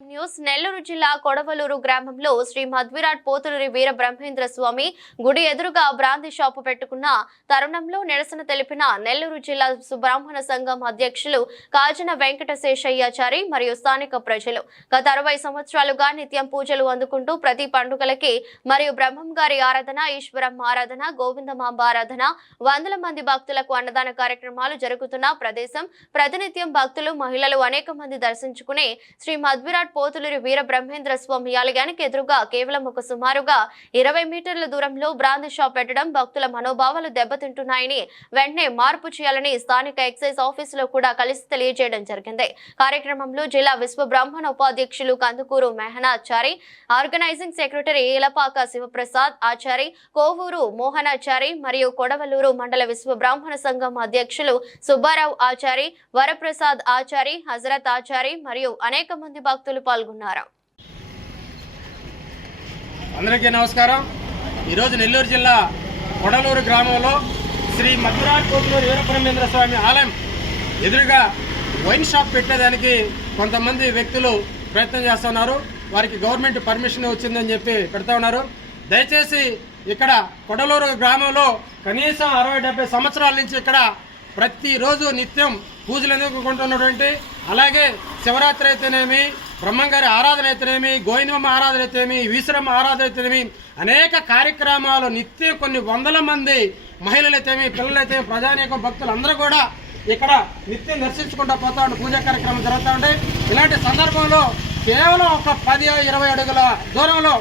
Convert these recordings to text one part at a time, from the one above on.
News Nellore జిల్లా కొడవలూరు గ్రామంలో శ్రీ మధ్విరాట్ పోతులూరి వీర బ్రహ్మేంద్ర స్వామి గుడి ఎదురుగా బ్రాంతి షాపు పెట్టుకున్న తరుణంలో నిరసన తెలిపిన నెల్లూరు జిల్లా బ్రాహ్మణ సంఘం అధ్యక్షులు కాజన వెంకటశేషయ్యాచారి మరియు స్థానిక ప్రజలు. గత అరవై సంవత్సరాలుగా నిత్యం పూజలు అందుకుంటూ ప్రతి పండుగలకి మరియు బ్రహ్మం గారి ఆరాధన ఈశ్వరం ఆరాధన గోవిందమాంబ ఆరాధన వందల మంది భక్తులకు అన్నదాన కార్యక్రమాలు జరుగుతున్న ప్రదేశం. ప్రతినిత్యం భక్తులు మహిళలు అనేక మంది దర్శించుకునే శ్రీ మధ్విరాట్ పోతులూరి వీర బ్రహ్మేంద్ర స్వామి ఆలయానికి ఎదురుగా కేవలం ఒక సుమారుగా ఇరవై మీటర్ల దూరంలో బ్రాందీ షాప్ పెట్టడం భక్తుల మనోభావాలు దెబ్బతింటున్నాయని వెంటనే మార్పు చేయాలని స్థానిక ఎక్సైజ్ ఆఫీసులో కూడా కలిసి తెలియజేయడం జరిగింది. కార్యక్రమంలో జిల్లా విశ్వ బ్రాహ్మణ ఉపాధ్యక్షులు కందుకూరు మెహనాచారి ఆర్గనైజింగ్ సెక్రటరీ ఏలపాక శివప్రసాద్ ఆచారి కోవూరు మోహనాచారి మరియు కొడవలూరు మండల విశ్వ బ్రాహ్మణ సంఘం అధ్యక్షులు సుబ్బారావు ఆచారి వరప్రసాద్ ఆచారి హజరత్ ఆచారి మరియు అనేక మంది భక్తులు పాల్గొన్నారు. అందరికీ నమస్కారం. ఈరోజు నెల్లూరు జిల్లా కొడలూరు గ్రామంలో శ్రీ మధురాజ్ కోతులూరు వీరబ్రహ్మేంద్ర స్వామి ఆలయం ఎదురుగా వైన్ షాప్ పెట్టేదానికి కొంతమంది వ్యక్తులు ప్రయత్నం చేస్తున్నారు. వారికి గవర్నమెంట్ పర్మిషన్ వచ్చిందని చెప్పి పెడతా ఉన్నారు. దయచేసి ఇక్కడ కొడలూరు గ్రామంలో కనీసం అరవై డెబ్బై సంవత్సరాల నుంచి ఇక్కడ ప్రతిరోజు నిత్యం పూజలు అందుకుంటున్నటువంటి అలాగే శివరాత్రి అయితేనేమి బ్రహ్మంగారి ఆరాధన అయితేనేమి గోవిందమ్మ ఆరాధన అయితేనేమి వీసరమ్మ ఆరాధన అయితేనేమి అనేక కార్యక్రమాలు నిత్యం కొన్ని వందల మంది మహిళలైతేమి పిల్లలైతే ప్రజానీకం భక్తులు అందరూ కూడా ఇక్కడ నిత్యం దర్శించుకుంటూ పోతా ఉంటే పూజా కార్యక్రమం జరుగుతూ ఉంటాయి ఇలాంటి సందర్భంలో కేవలం ఒక పది ఇరవై అడుగుల దూరంలో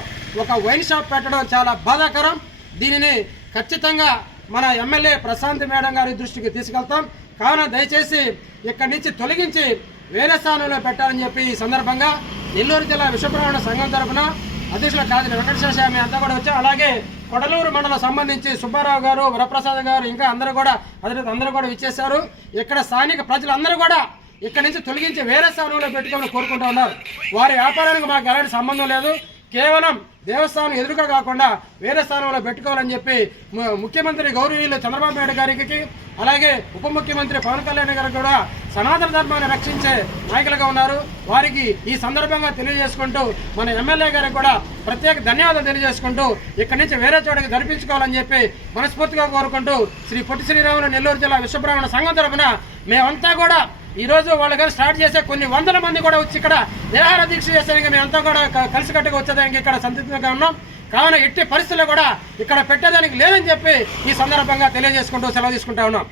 ఒక వైన్ షాప్ పెట్టడం చాలా బాధాకరం. దీనిని ఖచ్చితంగా మన ఎమ్మెల్యే ప్రశాంత్ మేడం గారి దృష్టికి తీసుకెళ్తాం. కావున దయచేసి ఇక్కడి నుంచి తొలగించి వేరే స్థానంలో పెట్టాలని చెప్పి ఈ సందర్భంగా నెల్లూరు జిల్లా విశ్వబ్రహ్మణ సంఘం తరఫున అధ్యక్షుల కాదని వెంకటేశ్వర అంతా కూడా వచ్చాం అలాగే కొడలూరు మండలం సంబంధించి సుబ్బారావు గారు వరప్రసాద్ గారు ఇంకా అందరూ కూడా అదే అందరూ కూడా ఇచ్చేశారు ఇక్కడ స్థానిక ప్రజలందరూ కూడా ఇక్కడ నుంచి తొలగించి వేరే స్థానంలో పెట్టుకోమని కోరుకుంటూ ఉన్నారు. వారి వ్యాపారానికి మాకు ఎలాంటి సంబంధం లేదు. కేవలం దేవస్థానం ఎదురుగా కాకుండా వేరే స్థానంలో పెట్టుకోవాలని చెప్పి ము- ముఖ్యమంత్రి గౌరవీయులు చంద్రబాబు నాయుడు గారికి అలాగే ఉప ముఖ్యమంత్రి పవన్ కళ్యాణ్ గారు కూడా సనాతన ధర్మాన్ని రక్షించే నాయకులుగా ఉన్నారు. వారికి ఈ సందర్భంగా తెలియజేసుకుంటూ మన ఎమ్మెల్యే గారికి కూడా ప్రత్యేక ధన్యవాదాలు తెలియజేసుకుంటూ ఇక్కడి నుంచి వేరే చోటకి జరిపించుకోవాలని చెప్పి మనస్ఫూర్తిగా కోరుకుంటూ శ్రీ పొట్టి శ్రీరాములు నెల్లూరు జిల్లా విశ్వబ్రాహ్మణ సంఘం తరఫున మేమంతా కూడా ఈరోజు రోజు వాళ్ళు కానీ స్టార్ట్ చేసే కొన్ని వందల మంది కూడా వచ్చి ఇక్కడ నిరాహార దీక్ష చేసేందుకు మేమంతా కూడా కలిసికట్టుగా వచ్చేదానికి ఇక్కడ సంతృప్తిగా ఉన్నాం. కావున ఎట్టి పరిస్థితుల్లో కూడా ఇక్కడ పెట్టేదానికి లేదని చెప్పి ఈ సందర్భంగా తెలియజేసుకుంటూ సెలవు తీసుకుంటా ఉన్నాం.